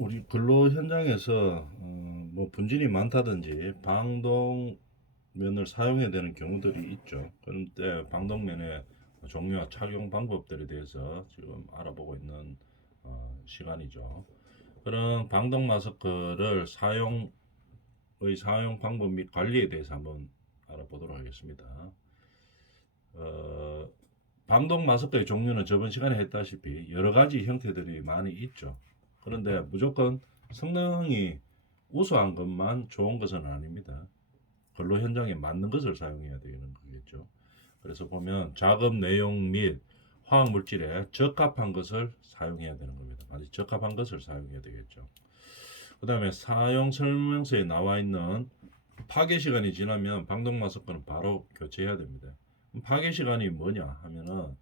우리 근로 현장에서 뭐 분진이 많다든지 방독면을 사용해야 되는 경우들이 있죠. 그런데 방독면의 종류와 착용 방법들에 대해서 지금 알아보고 있는 시간이죠. 그런 방독 마스크를 사용 방법 및 관리에 대해서 한번 알아보도록 하겠습니다. 어, 방독 마스크의 종류는 저번 시간에 했다시피 여러 가지 형태들이 많이 있죠. 그런데 무조건 성능이 우수한 것만 좋은 것은 아닙니다. 근로 현장에 맞는 것을 사용해야 되는 거겠죠. 그래서 보면 작업 내용 및 화학 물질에 적합한 것을 사용해야 되는 겁니다. 반드시 적합한 것을 사용해야 되겠죠. 그 다음에 사용 설명서에 나와 있는 파괴 시간이 지나면 방독 마스크는 바로 교체해야 됩니다. 파괴 시간이 뭐냐 하면은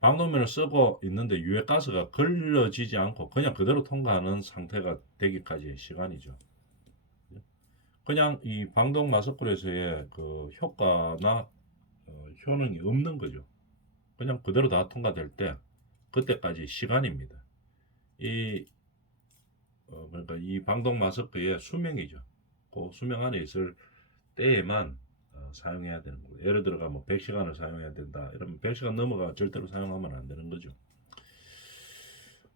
방독면을 쓰고 있는데 유해 가스가 걸러지지 않고 그냥 그대로 통과하는 상태가 되기까지의 시간이죠. 그냥 이 방독 마스크에서의 그 효과나 효능이 없는 거죠. 그냥 그대로 다 통과될 때 그때까지 시간입니다. 이 그러니까 이 방독 마스크의 수명이죠. 그 수명 안에 있을 때에만 사용해야 되는 거예요. 예를 들어가 뭐 100시간을 사용해야 된다. 이러면 100시간 넘어가 절대로 사용하면 안 되는 거죠.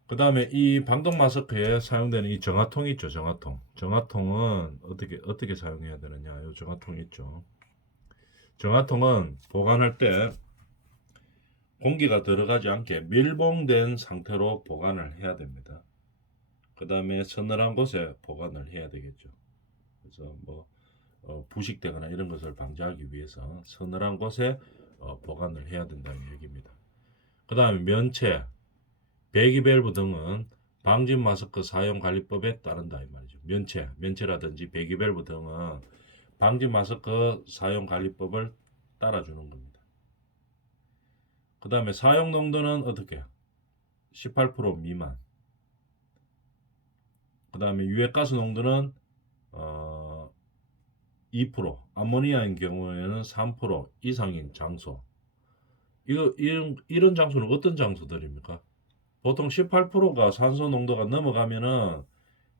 그 다음에 이 방독 마스크에 사용되는 이 정화통 있죠. 정화통. 정화통은 어떻게 사용해야 되느냐. 이 정화통 있죠. 정화통은 보관할 때 공기가 들어가지 않게 밀봉된 상태로 보관을 해야 됩니다. 그 다음에 서늘한 곳에 보관을 해야 되겠죠. 그래서 뭐 부식되거나 이런 것을 방지하기 위해서 서늘한 곳에 보관을 해야 된다는 얘기입니다. 그 다음에 면체, 배기밸브 등은 방진 마스크 사용 관리법에 따른다 이 말이죠. 면체라든지 배기밸브 등은 방진 마스크 사용 관리법을 따라주는 겁니다. 그 다음에 사용 농도는 어떻게? 18% 미만. 그 다음에 유해가스 농도는 2%, 암모니아인 경우에는 3% 이상인 장소. 이런 장소는 어떤 장소들입니까? 보통 18%가 산소 농도가 넘어가면은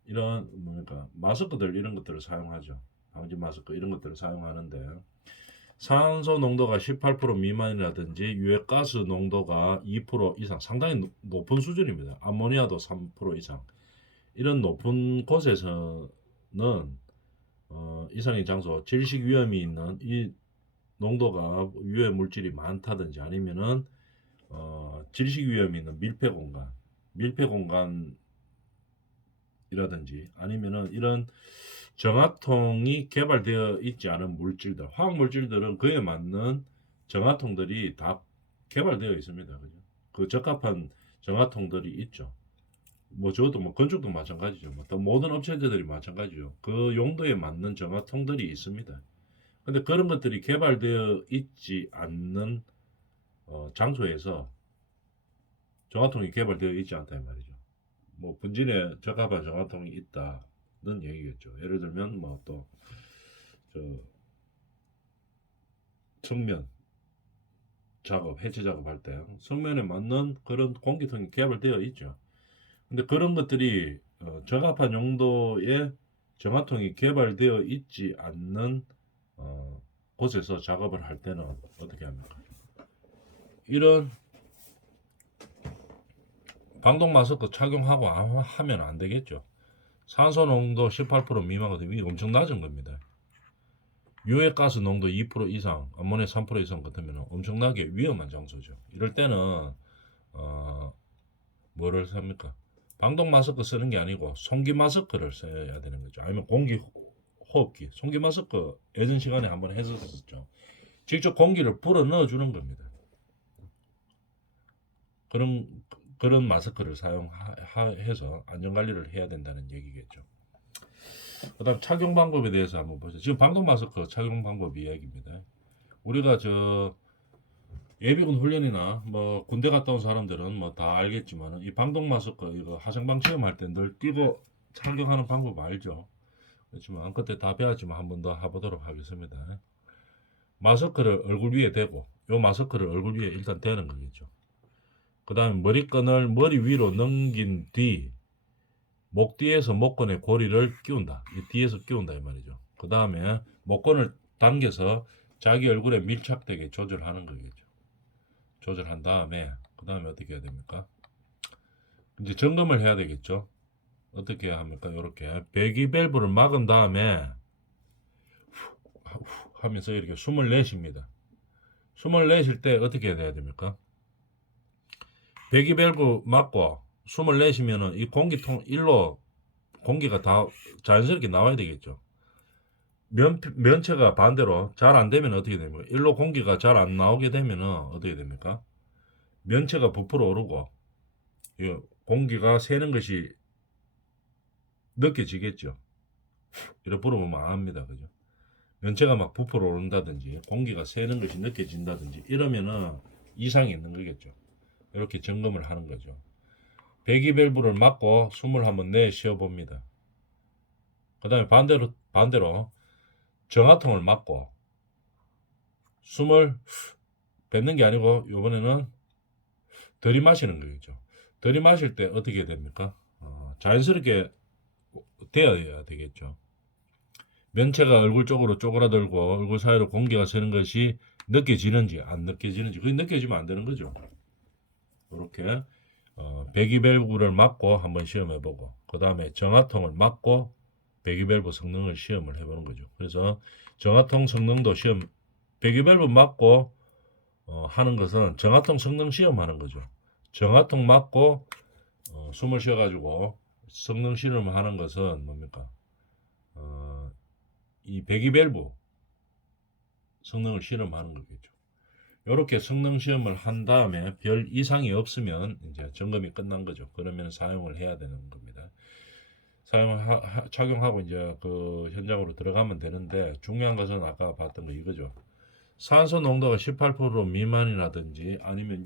이런 뭡니까 마스크들 이런 것들을 사용하죠. 방지 마스크 이런 것들을 사용하는데 산소 농도가 18% 미만이라든지 유해가스 농도가 2% 이상 상당히 높은 수준입니다. 암모니아도 3% 이상 이런 높은 곳에서는 이상인 장소 질식 위험이 있는 이 농도가 유해 물질이 많다든지 아니면은 질식 위험이 있는 밀폐 공간이라든지 아니면은 이런 정화통이 개발되어 있지 않은 물질들, 화학 물질들은 그에 맞는 정화통들이 다 개발되어 있습니다. 그죠? 그 적합한 정화통들이 있죠. 뭐 저도 뭐 건축도 마찬가지죠. 뭐 모든 업체들이 마찬가지죠. 그 용도에 맞는 정화통들이 있습니다. 근데 그런 것들이 개발되어 있지 않는 장소에서 정화통이 개발되어 있지 않다 이 말이죠. 뭐 분진에 적합한 정화통이 있다는 얘기겠죠. 예를 들면 뭐 또 저 측면 작업, 해체 작업할 때 성면에 맞는 그런 공기통이 개발되어 있죠. 근데 그런 것들이 적합한 용도의 정화통이 개발되어 있지 않는 곳에서 작업을 할 때는 어떻게 합니까? 이런 방독 마스크 착용하고 하면 안 되겠죠. 산소 농도 18% 미만거든. 이게 엄청 낮은 겁니다. 유해가스 농도 2% 이상, 암모니아 3% 이상 같으면 엄청나게 위험한 장소죠. 이럴 때는 뭐를 삽니까? 방독 마스크 쓰는 게 아니고 송기 마스크를 써야 되는 거죠. 아니면 공기 호흡기, 송기 마스크 예전 시간에 한번 했었죠. 직접 공기를 불어 넣어 주는 겁니다. 그런 마스크를 사용해서 안전 관리를 해야 된다는 얘기겠죠. 그다음 착용 방법에 대해서 한번 보죠. 지금 방독 마스크 착용 방법 이야기입니다. 우리가 예비군 훈련이나 뭐 군대 갔다 온 사람들은 뭐 다 알겠지만 이 방독 마스크 이거 하생방 체험할 때 늘 끼고 착용하는 방법 알죠. 그렇지만 그때 다 배웠지만 한 번 더 해보도록 하겠습니다. 마스크를 얼굴 위에 대고 요 마스크를 얼굴 위에 일단 대는 거겠죠. 그 다음에 머리끈을 머리 위로 넘긴 뒤 목 뒤에서 목건에 고리를 끼운다. 이 뒤에서 끼운다 이 말이죠. 그 다음에 목건을 당겨서 자기 얼굴에 밀착되게 조절하는 거겠죠. 조절한 다음에 그 다음에 어떻게 해야 됩니까? 이제 점검을 해야 되겠죠. 어떻게 합니까? 이렇게 배기 밸브를 막은 다음에 하면서 이렇게 숨을 내쉽니다. 숨을 내쉴 때 어떻게 해야 됩니까? 배기 밸브 막고 숨을 내쉬면은 이 공기통 일로 공기가 다 자연스럽게 나와야 되겠죠. 면체가 반대로 잘 안 되면 어떻게 됩니까? 일로 공기가 잘 안 나오게 되면은 어떻게 됩니까? 면체가 부풀어 오르고 공기가 새는 것이 느껴지겠죠. 이렇게 불어보면 안 합니다. 그죠? 면체가 막 부풀어 오른다든지 공기가 새는 것이 느껴진다든지 이러면은 이상이 있는 거겠죠. 이렇게 점검을 하는 거죠. 배기 밸브를 막고 숨을 한번 내쉬어 봅니다. 그 다음에 반대로 정화통을 막고 숨을 뱉는 게 아니고 이번에는 들이마시는 거겠죠. 들이마실 때 어떻게 됩니까? 자연스럽게 되어야 되겠죠. 면체가 얼굴 쪽으로 쪼그라들고 얼굴 사이로 공기가 새는 것이 느껴지는지 안 느껴지는지 그게 느껴지면 안 되는 거죠. 이렇게 배기밸브를 막고 한번 시험해보고 그 다음에 정화통을 막고 배기밸브 성능을 시험을 해보는 거죠. 그래서 정화통 성능도 시험 배기밸브 막고 하는 것은 정화통 성능 시험하는 거죠. 정화통 막고 숨을 쉬어가지고 성능 실험하는 것은 뭡니까? 이 배기밸브 성능을 실험하는 거겠죠. 이렇게 성능 시험을 한 다음에 별 이상이 없으면 이제 점검이 끝난 거죠. 그러면 사용을 해야 되는 겁니다. 착용하고 이제 그 현장으로 들어가면 되는데 중요한 것은 아까 봤던 거 이거죠. 산소 농도가 18% 미만이라든지 아니면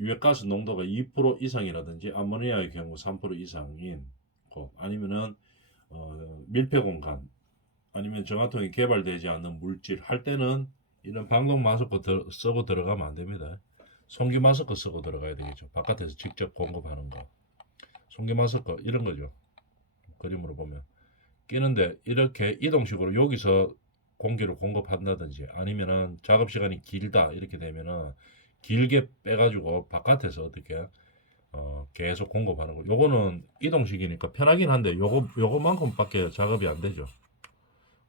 유해가스 농도가 2% 이상이라든지 아모니아의 경우 3% 이상인 곳 아니면은 밀폐 공간 아니면 정화통이 개발되지 않는 물질 할 때는 이런 방독 마스크 쓰고 들어가면 안 됩니다. 송기 마스크 쓰고 들어가야 되겠죠. 바깥에서 직접 공급하는 거. 송기 마스크 이런 거죠. 그림으로 보면 끼는데 이렇게 이동식으로 여기서 공기를 공급한다든지 아니면은 작업 시간이 길다 이렇게 되면은 길게 빼가지고 바깥에서 어떻게 계속 공급하는 거. 요거는 이동식이니까 편하긴 한데 요거만큼밖에 작업이 안 되죠.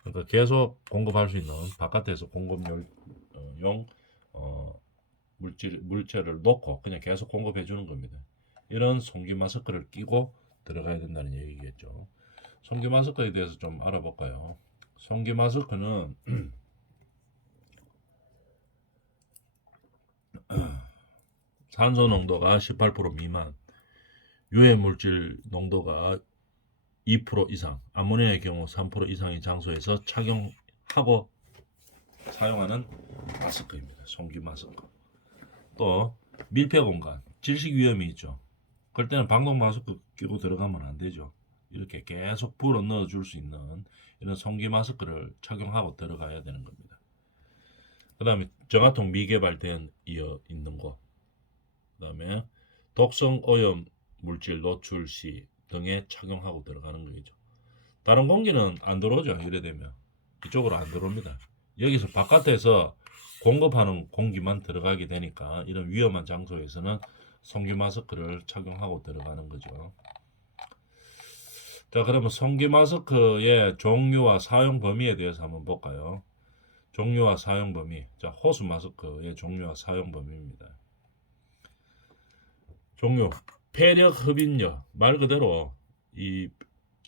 그러니까 계속 공급할 수 있는 바깥에서 공급용 물체를 놓고 그냥 계속 공급해 주는 겁니다. 이런 송기 마스크를 끼고 들어가야 된다는 얘기겠죠. 송기 마스크에 대해서 좀 알아볼까요? 송기 마스크는 산소 농도가 18% 미만, 유해 물질 농도가 2% 이상, 아모니아의 경우 3% 이상의 장소에서 착용하고 사용하는 마스크입니다. 송기 마스크. 또 밀폐 공간, 질식 위험이 있죠. 그럴 때는 방독 마스크 끼고 들어가면 안 되죠. 이렇게 계속 불어 넣어 줄 수 있는 이런 송기 마스크를 착용하고 들어가야 되는 겁니다. 그 다음에 정화통 미개발된 있는 곳, 그 다음에 독성 오염 물질 노출 시 등에 착용하고 들어가는 거죠. 다른 공기는 안 들어오죠. 이래 되면 이쪽으로 안 들어옵니다. 여기서 바깥에서 공급하는 공기만 들어가게 되니까 이런 위험한 장소에서는 송기 마스크를 착용하고 들어가는 거죠. 자, 그러면 송기 마스크의 종류와 사용 범위에 대해서 한번 볼까요? 종류와 사용 범위. 자, 호수 마스크의 종류와 사용 범위입니다. 종류. 폐력 흡인력. 말 그대로 이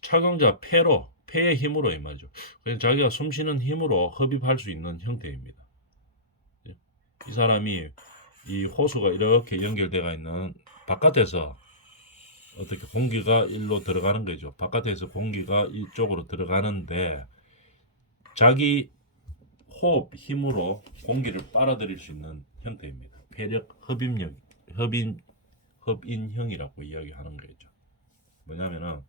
착용자 폐의 힘으로 이 말이죠. 그냥 자기가 숨 쉬는 힘으로 흡입할 수 있는 형태입니다. 이 사람이 이 호수가 이렇게 연결되어 있는 바깥에서 어떻게 공기가 일로 들어가는 거죠. 바깥에서 공기가 이쪽으로 들어가는데 자기 호흡 힘으로 공기를 빨아들일 수 있는 형태입니다. 폐력 흡인형이라고 이야기하는 거죠. 뭐냐면은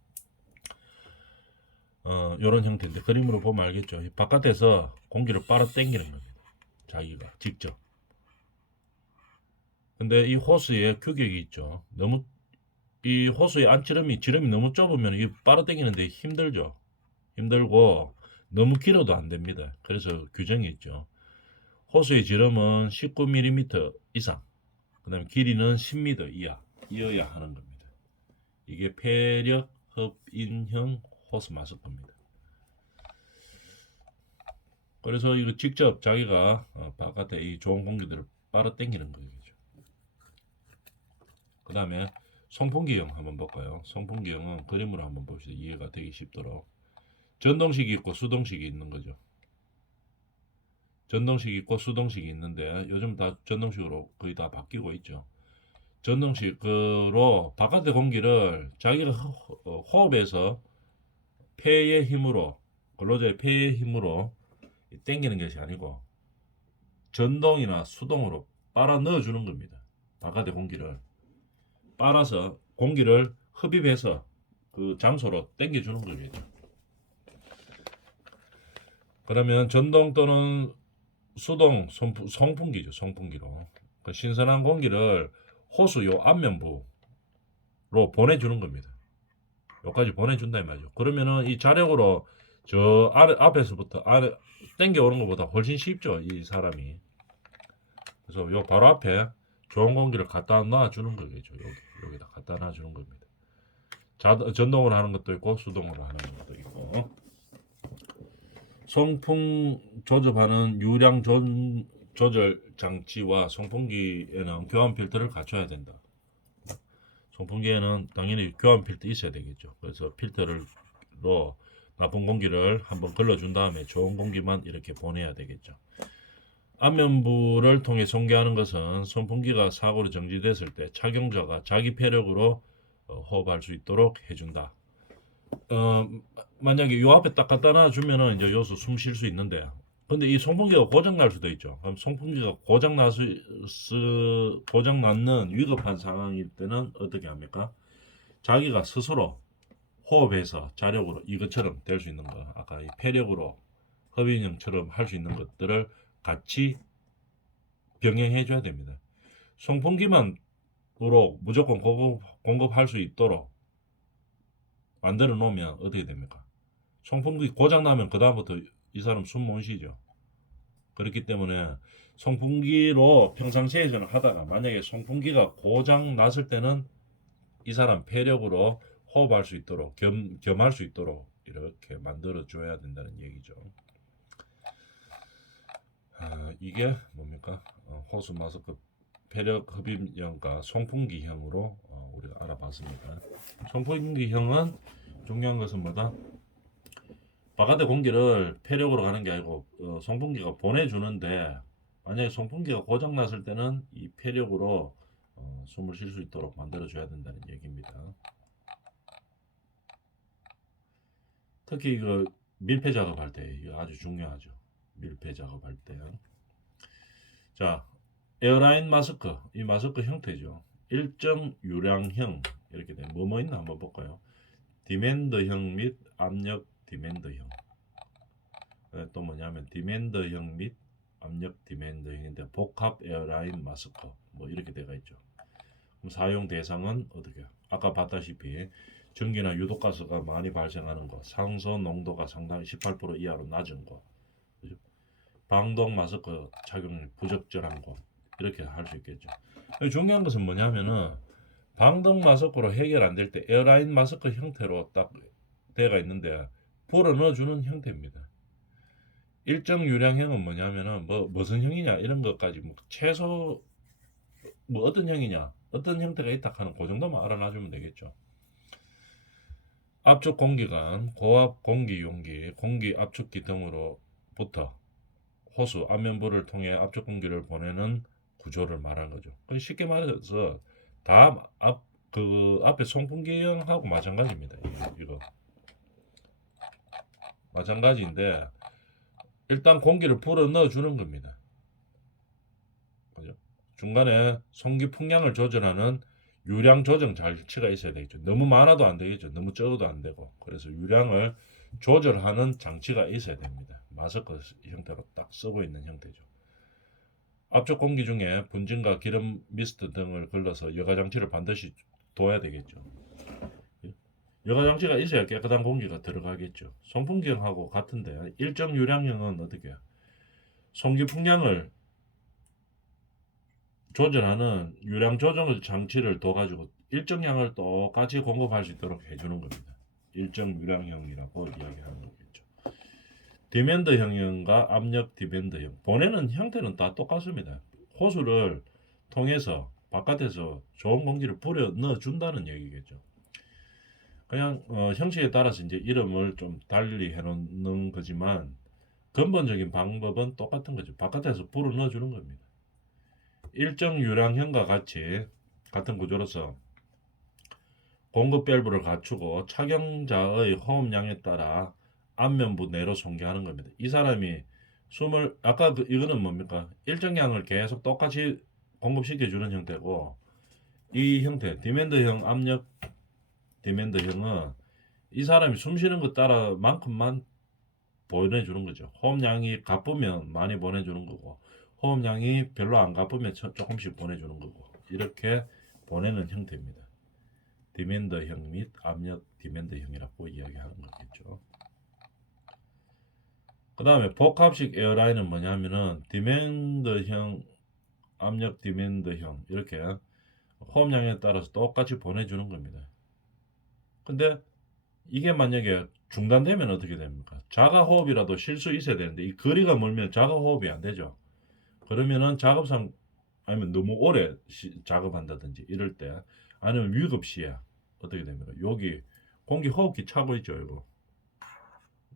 이런 형태인데 그림으로 보면 알겠죠. 바깥에서 공기를 빨아 당기는 겁니다. 자기가 직접. 근데 이 호스에 규격이 있죠. 너무 이 호스의 지름이 너무 좁으면 이 빨아당기는데 힘들죠. 힘들고 너무 길어도 안 됩니다. 그래서 규정이 있죠. 호스의 지름은 19mm 이상, 그다음에 길이는 10m 이어야 하는 겁니다. 이게 폐력 흡인형 호스 마스크입니다. 그래서 이거 직접 자기가 바깥에 이 좋은 공기들을 빨아당기는 거겠죠. 그 다음에 송풍기형 한번 볼까요? 송풍기형은 그림으로 한번 봅시다. 이해가 되기 쉽도록. 전동식이 있고 수동식이 있는 거죠. 전동식이 있고 수동식이 있는데 요즘 다 전동식으로 거의 다 바뀌고 있죠. 전동식으로 바깥의 공기를 자기가 호흡해서 폐의 힘으로, 근로자의 폐의 힘으로 당기는 것이 아니고 전동이나 수동으로 빨아 넣어주는 겁니다. 바깥의 공기를 빨아서 공기를 흡입해서 그 장소로 당겨주는 거겠죠. 그러면 전동 또는 수동 송풍기죠. 송풍기로 그 신선한 공기를 호수 요 앞면부로 보내주는 겁니다. 여기까지 보내준다 이 말이죠. 그러면은 이 자력으로 저 아래 앞에서부터 아래 당겨오는 것보다 훨씬 쉽죠. 이 사람이. 그래서 요 바로 앞에 좋은 공기를 갖다 놔주는 거겠죠. 여기다 갖다 놔주는 겁니다. 전동으로 하는 것도 있고 수동으로 하는 것도 있고. 송풍 조접하는 유량 조절 장치와 송풍기에는 교환 필터를 갖춰야 된다. 송풍기에는 당연히 교환 필터 있어야 되겠죠. 그래서 필터로 나쁜 공기를 한번 걸러준 다음에 좋은 공기만 이렇게 보내야 되겠죠. 안면부를 통해 송기하는 것은 선풍기가 사고로 정지됐을 때 착용자가 자기 폐력으로 호흡할 수 있도록 해준다. 만약에 요 앞에 딱 갖다 놔주면은 이제 여기서 숨 쉴 수 있는데, 근데 이 송풍기가 고장 날 수도 있죠. 그럼 송풍기가 고장 났는 위급한 상황일 때는 어떻게 합니까? 자기가 스스로 호흡해서 자력으로 이것처럼 될 수 있는 거, 아까 이 폐력으로 허빈형처럼 할 수 있는 것들을 같이 병행해 줘야 됩니다. 송풍기만으로 무조건 공급할 수 있도록 만들어 놓으면 어떻게 됩니까? 송풍기 고장 나면 그 다음부터 이 사람 숨 못 쉬죠. 그렇기 때문에 송풍기로 평상시에서는 하다가 만약에 송풍기가 고장 났을 때는 이 사람 폐력으로 호흡할 수 있도록 겸할 수 있도록 이렇게 만들어 줘야 된다는 얘기죠. 이게 뭡니까? 호수 마스크 폐력 흡입형과 송풍기형으로 우리가 알아봤습니다. 송풍기형은 중요한 것은 뭐다? 바깥의 공기를 폐력으로 가는 게 아니고 송풍기가 보내주는데, 만약에 송풍기가 고장 났을 때는 이 폐력으로 숨을 쉴 수 있도록 만들어 줘야 된다는 얘기입니다. 특히 그 밀폐 작업할 때 이거 아주 중요하죠. 밀폐 작업할 때. 자, 에어라인 마스크, 이 마스크 형태죠. 일정 유량형 이렇게 돼. 뭐 있나 한번 볼까요? 디맨드형 및 압력 디맨드형. 또 뭐냐면 디맨드형 및 압력 디맨드형인데 복합 에어라인 마스크 뭐 이렇게 돼가 있죠. 그럼 사용 대상은 어떻게? 아까 봤다시피 전기나 유독가스가 많이 발생하는 거, 상소 농도가 상당히 18% 이하로 낮은 거, 그죠? 방독 마스크 착용이 부적절한 거, 이렇게 할 수 있겠죠. 중요한 것은 뭐냐면은 방독 마스크로 해결 안 될 때 에어라인 마스크 형태로 딱 되어 있는데 불어 넣어주는 형태입니다. 일정 유량형은 뭐냐면은 무슨 형이냐 이런 것까지 최소 어떤 형이냐 어떤 형태가 있다 하는 그 정도만 알아놔주면 되겠죠. 압축 공기관, 고압 공기 용기, 공기 압축기 등으로부터 호수 안면부를 통해 압축 공기를 보내는 구조를 말하는 거죠. 쉽게 말해서 그 앞에 송풍기형하고 마찬가지입니다. 이거 마찬가지인데 일단 공기를 불어 넣어 주는 겁니다. 그죠? 중간에 송기 풍량을 조절하는 유량 조정 장치가 있어야 되겠죠. 너무 많아도 안 되겠죠. 너무 적어도 안 되고. 그래서 유량을 조절하는 장치가 있어야 됩니다. 마스크 형태로 딱 쓰고 있는 형태죠. 앞쪽 공기 중에 분진과 기름 미스트 등을 걸러서 여과장치를 반드시 둬야 되겠죠. 여과장치가 있어야 깨끗한 공기가 들어가겠죠. 송풍경하고 같은데 일정 유량형은 어떻게 해요? 송기 풍량을 조절하는 유량 조정 장치를 둬가지고 일정량을 똑같이 공급할 수 있도록 해주는 겁니다. 일정 유량형이라고 이야기하는 거겠죠. 디맨드형과 압력 디맨드형. 보내는 형태는 다 똑같습니다. 호수를 통해서 바깥에서 좋은 공기를 불어 넣어 준다는 얘기겠죠. 그냥 형식에 따라서 이제 이름을 좀 달리 해놓는 거지만 근본적인 방법은 똑같은 거죠. 바깥에서 불어 넣어 주는 겁니다. 일정 유량형과 같이 같은 구조로서 공급 밸브를 갖추고 착용자의 호흡량에 따라 안면부 내로 송기하는 겁니다. 이 사람이 숨을 아까 이거는 뭡니까? 일정량을 계속 똑같이 공급시켜 주는 형태고 이 형태 디맨드형 압력 디맨드형은 이 사람이 숨 쉬는 것 따라 만큼만 보내주는 거죠. 호흡량이 가쁘면 많이 보내주는 거고 호흡량이 별로 안 가쁘면 조금씩 보내주는 거고 이렇게 보내는 형태입니다. 디맨더형 및 압력 디맨더형이라고 이야기하는 거겠죠. 그 다음에 복합식 에어라인은 뭐냐면은 디맨더형, 압력 디맨더형 이렇게 호흡량에 따라서 똑같이 보내주는 겁니다. 근데 이게 만약에 중단되면 어떻게 됩니까? 자가 호흡이라도 쉴 수 있어야 되는데 이 거리가 멀면 자가 호흡이 안 되죠. 그러면은 작업상 아니면 너무 오래 작업한다든지 이럴 때 아니면 위급 시에 어떻게 됩니까? 여기 공기 호흡기 차고 있죠, 이거.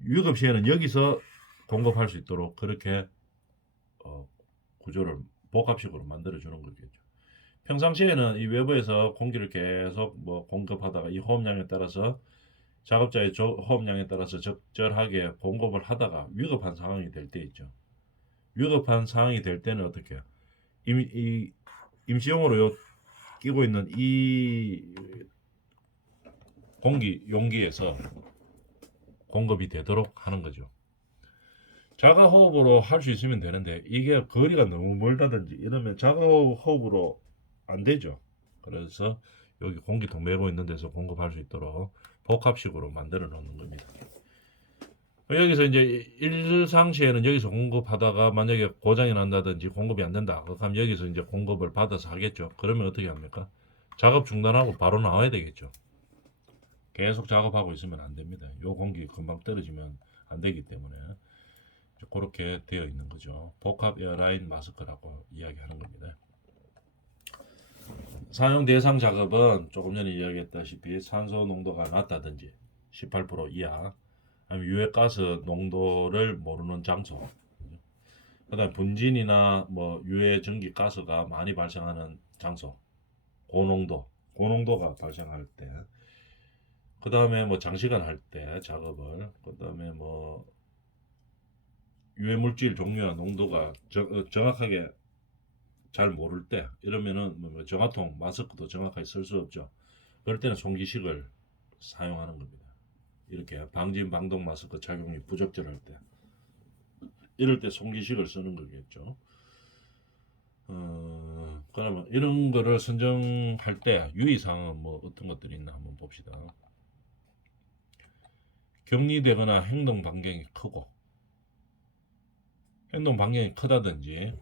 위급 시에는 여기서 공급할 수 있도록 그렇게 구조를 복합식으로 만들어 주는 거겠죠. 평상시에는 이 외부에서 공기를 계속 뭐 공급하다가 이 호흡량에 따라서 작업자의 호흡량에 따라서 적절하게 공급을 하다가 위급한 상황이 될 때 있죠. 위급한 상황이 될 때는 어떻게 해요? 이 임시용으로 끼고 있는 이 공기 용기에서 공급이 되도록 하는 거죠. 자가 호흡으로 할 수 있으면 되는데 이게 거리가 너무 멀다든지 이러면 자가 호흡으로 안 되죠. 그래서 여기 공기통 메고 있는 데서 공급할 수 있도록 복합식으로 만들어 놓는 겁니다. 여기서 이제 일상시에는 여기서 공급하다가 만약에 고장이 난다든지 공급이 안 된다. 그럼 여기서 이제 공급을 받아서 하겠죠. 그러면 어떻게 합니까? 작업 중단하고 바로 나와야 되겠죠. 계속 작업하고 있으면 안 됩니다. 요 공기 금방 떨어지면 안 되기 때문에 그렇게 되어 있는 거죠. 복합 에어라인 마스크라고 이야기하는 겁니다. 사용 대상 작업은 조금 전에 이야기했다시피 산소 농도가 낮다든지 18% 이하 아니면 유해가스 농도를 모르는 장소 그다음 분진이나 뭐 유해 전기 가스가 많이 발생하는 장소 고농도가 발생할 때 그다음에 뭐 장시간 할 때 작업을 그다음에 뭐 유해 물질 종류와 농도가 정확하게 잘 모를 때 이러면은 뭐 정화통 마스크도 정확하게 쓸 수 없죠. 그럴 때는 송기식을 사용하는 겁니다. 이렇게 방진 방독 마스크 착용이 부적절할 때 이럴 때 송기식을 쓰는 거겠죠. 그러면 이런 거를 선정할 때 유의사항은 뭐 어떤 것들이 있나 한번 봅시다. 격리되거나 행동 반경이 크고 행동 반경이 크다든지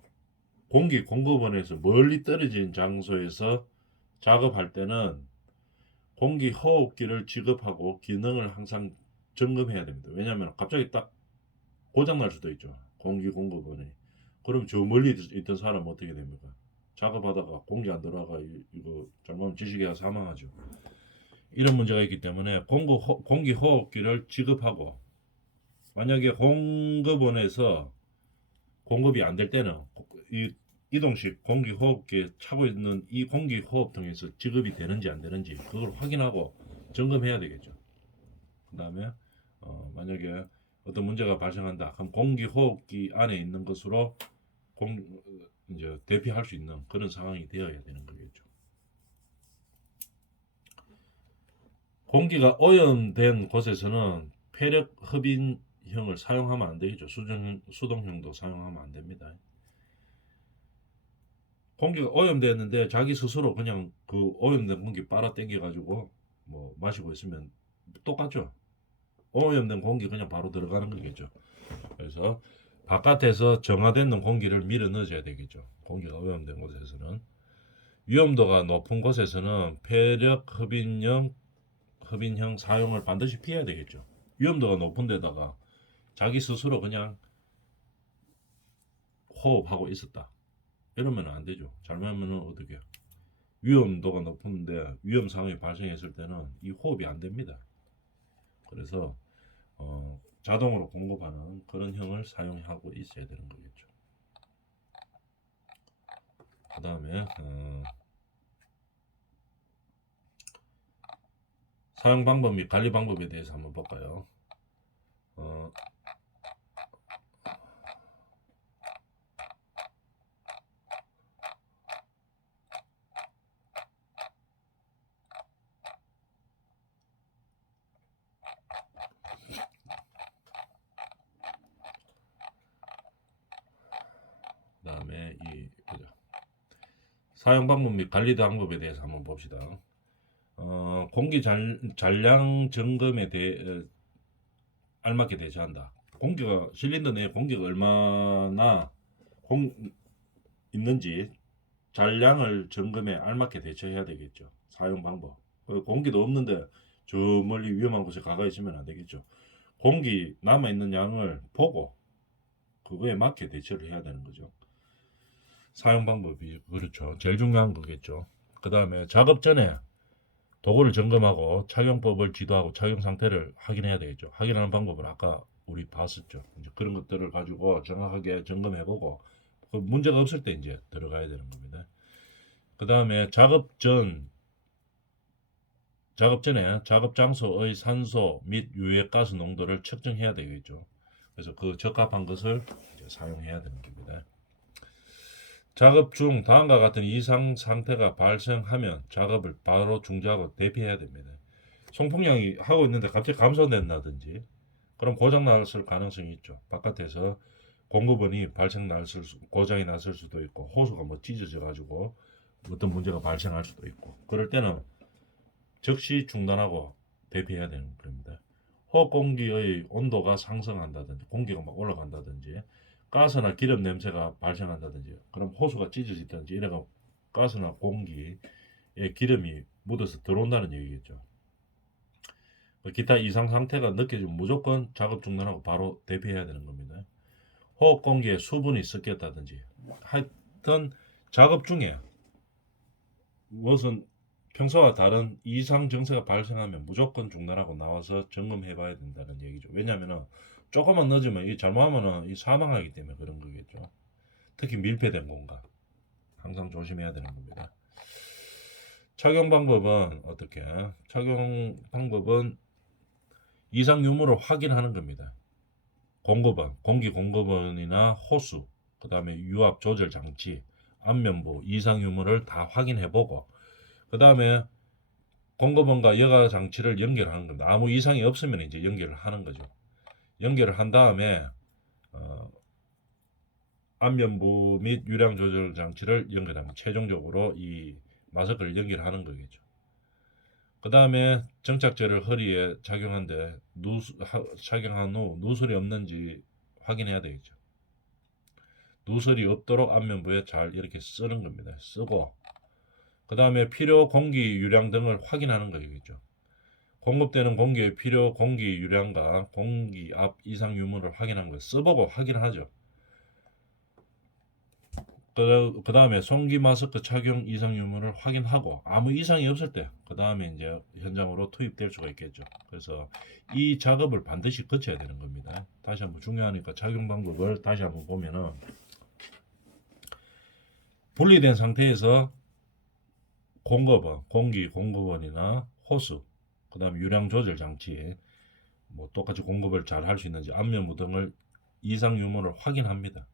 공기 공급원에서 멀리 떨어진 장소에서 작업할 때는 공기 호흡기를 지급하고 기능을 항상 점검해야 됩니다. 왜냐하면 갑자기 딱 고장 날 수도 있죠. 공기 공급원이. 그럼 저 멀리 있던 사람은 어떻게 됩니까? 작업하다가 공기 안 들어가 이거 잘못하면 지식이가 사망하죠. 이런 문제가 있기 때문에 공기 호흡기를 지급하고 만약에 공급원에서 공급이 안 될 때는 이 이동식 공기 호흡기에 차고 있는 이 공기 호흡통에서 지급이 되는지 안 되는지 그걸 확인하고 점검해야 되겠죠. 그 다음에 만약에 어떤 문제가 발생한다. 그럼 공기 호흡기 안에 있는 것으로 이제 대피할 수 있는 그런 상황이 되어야 되는 거겠죠. 공기가 오염된 곳에서는 폐력 흡인형을 사용하면 안 되겠죠. 수동형도 사용하면 안 됩니다. 공기가 오염됐는데 자기 스스로 그냥 그 오염된 공기 빨아 당겨 가지고 뭐 마시고 있으면 똑같죠. 오염된 공기 그냥 바로 들어가는 거겠죠. 그래서 바깥에서 정화되는 공기를 밀어 넣어줘야 되겠죠. 공기가 오염된 곳에서는. 위험도가 높은 곳에서는 폐력 흡인형 사용을 반드시 피해야 되겠죠. 위험도가 높은 데다가 자기 스스로 그냥 호흡하고 있었다. 이러면 안 되죠. 잘못하면 어떻게 위험도가 높은데 위험 상황이 발생했을 때는 이 호흡이 안 됩니다. 그래서 자동으로 공급하는 그런 형을 사용하고 있어야 되는 거겠죠. 그 다음에 사용 방법 및 관리 방법에 대해서 한번 볼까요? 그 다음에 사용 방법 및 관리 방법에 대해서 한번 봅시다. 공기 잔량 점검에 대해 알맞게 대처한다. 공기가 실린더 내에 공기가 얼마나 있는지 잔량을 점검에 알맞게 대처해야 되겠죠. 사용 방법. 공기도 없는데 저 멀리 위험한 곳에 가가 있으면 안 되겠죠. 공기 남아 있는 양을 보고 그거에 맞게 대처를 해야 되는 거죠. 사용 방법이 그렇죠. 제일 중요한 거겠죠. 그 다음에 작업 전에 도구를 점검하고 착용법을 지도하고 착용 상태를 확인해야 되겠죠. 확인하는 방법을 아까 우리 봤었죠. 이제 그런 것들을 가지고 정확하게 점검해보고 그 문제가 없을 때 이제 들어가야 되는 겁니다. 그 다음에 작업 전에 작업 장소의 산소 및 유해가스 농도를 측정해야 되겠죠. 그래서 그 적합한 것을 이제 사용해야 되는 겁니다. 작업 중 다음과 같은 이상 상태가 발생하면 작업을 바로 중지하고 대피해야 됩니다. 송풍량이 하고 있는데 갑자기 감소된다든지 그럼 고장 났을 가능성이 있죠. 바깥에서 공급원이 고장이 났을 수도 있고 호수가 뭐 찢어져 가지고 어떤 문제가 발생할 수도 있고 그럴 때는 즉시 중단하고 대피해야 되는 겁니다. 호흡 공기의 온도가 상승한다든지 공기가 막 올라간다든지 가스나 기름 냄새가 발생한다든지 그럼 호수가 찢어지든지 이래가 가스나 공기에 기름이 묻어서 들어온다는 얘기겠죠. 기타 이상 상태가 느껴지면 무조건 작업 중단하고 바로 대피해야 되는 겁니다. 호흡 공기에 수분이 섞였다든지 하여튼 작업 중에 무엇은 평소와 다른 이상 증세가 발생하면 무조건 중단하고 나와서 점검해 봐야 된다는 얘기죠. 왜냐하면 조금만 늦으면 이 잘못하면 이 사망하기 때문에 그런 거겠죠. 특히 밀폐된 공간 항상 조심해야 되는 겁니다. 착용 방법은 어떻게? 착용 방법은 이상 유무를 확인하는 겁니다. 공급원, 공기 공급원이나 호수, 그 다음에 유압 조절 장치, 안면부 이상 유무를 다 확인해 보고 그 다음에 공급원과 여가 장치를 연결하는 겁니다. 아무 이상이 없으면 이제 연결을 하는 거죠. 연결을 한 다음에 안면부 및 유량 조절 장치를 연결하면 최종적으로 이 마스크를 연결하는 거겠죠. 그 다음에 정착제를 허리에 착용한 후 누설이 없는지 확인해야 되겠죠. 누설이 없도록 안면부에 잘 이렇게 쓰는 겁니다. 쓰고 그 다음에 필요 공기 유량 등을 확인하는 거겠죠. 공급되는 공기의 필요 공기 유량과 공기 압 이상 유무를 확인한 거 써보고 확인하죠. 그 다음에 송기 마스크 착용 이상 유무를 확인하고 아무 이상이 없을 때 그 다음에 이제 현장으로 투입될 수가 있겠죠. 그래서 이 작업을 반드시 거쳐야 되는 겁니다. 다시 한번 중요하니까 착용 방법을 다시 한번 보면은 분리된 상태에서 공급원, 공기 공급원이나 호수, 그 다음에 유량 조절 장치 뭐 똑같이 공급을 잘 할 수 있는지 안면부 등을 이상 유무를 확인합니다.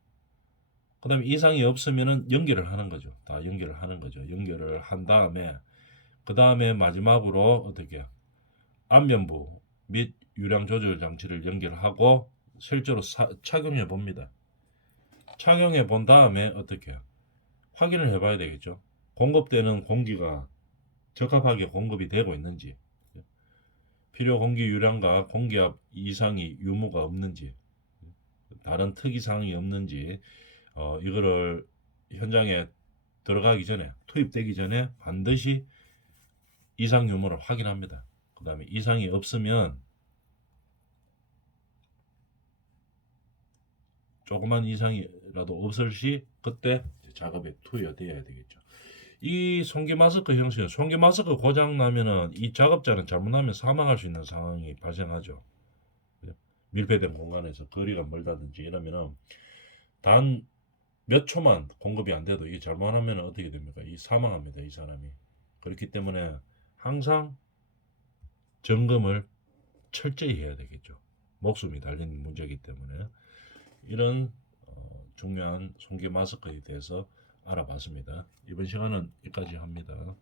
그 다음에 이상이 없으면은 연결을 하는 거죠. 다 연결을 하는 거죠. 연결을 한 다음에 그 다음에 마지막으로 어떻게 안면부 및 유량 조절 장치를 연결하고 실제로 착용해 봅니다. 착용해 본 다음에 어떻게 확인을 해봐야 되겠죠. 공급되는 공기가 적합하게 공급이 되고 있는지, 필요 공기 유량과 공기압 이상이 유무가 없는지, 다른 특이사항이 없는지, 이거를 현장에 들어가기 전에, 투입되기 전에 반드시 이상 유무를 확인합니다. 그 다음에 이상이 없으면 조그만 이상이라도 없을 시 그때 작업에 투여돼야 되겠죠. 이 송기 마스크 형식은 송기 마스크 고장 나면은 이 작업자는 잘못하면 사망할 수 있는 상황이 발생하죠. 밀폐된 공간에서 거리가 멀다든지 이러면은 단 몇 초만 공급이 안 돼도 이게 잘못하면 어떻게 됩니까? 이 사망합니다, 이 사람이. 그렇기 때문에 항상 점검을 철저히 해야 되겠죠. 목숨이 달린 문제이기 때문에 이런 중요한 송기 마스크에 대해서 알아봤습니다. 이번 시간은 여기까지 합니다.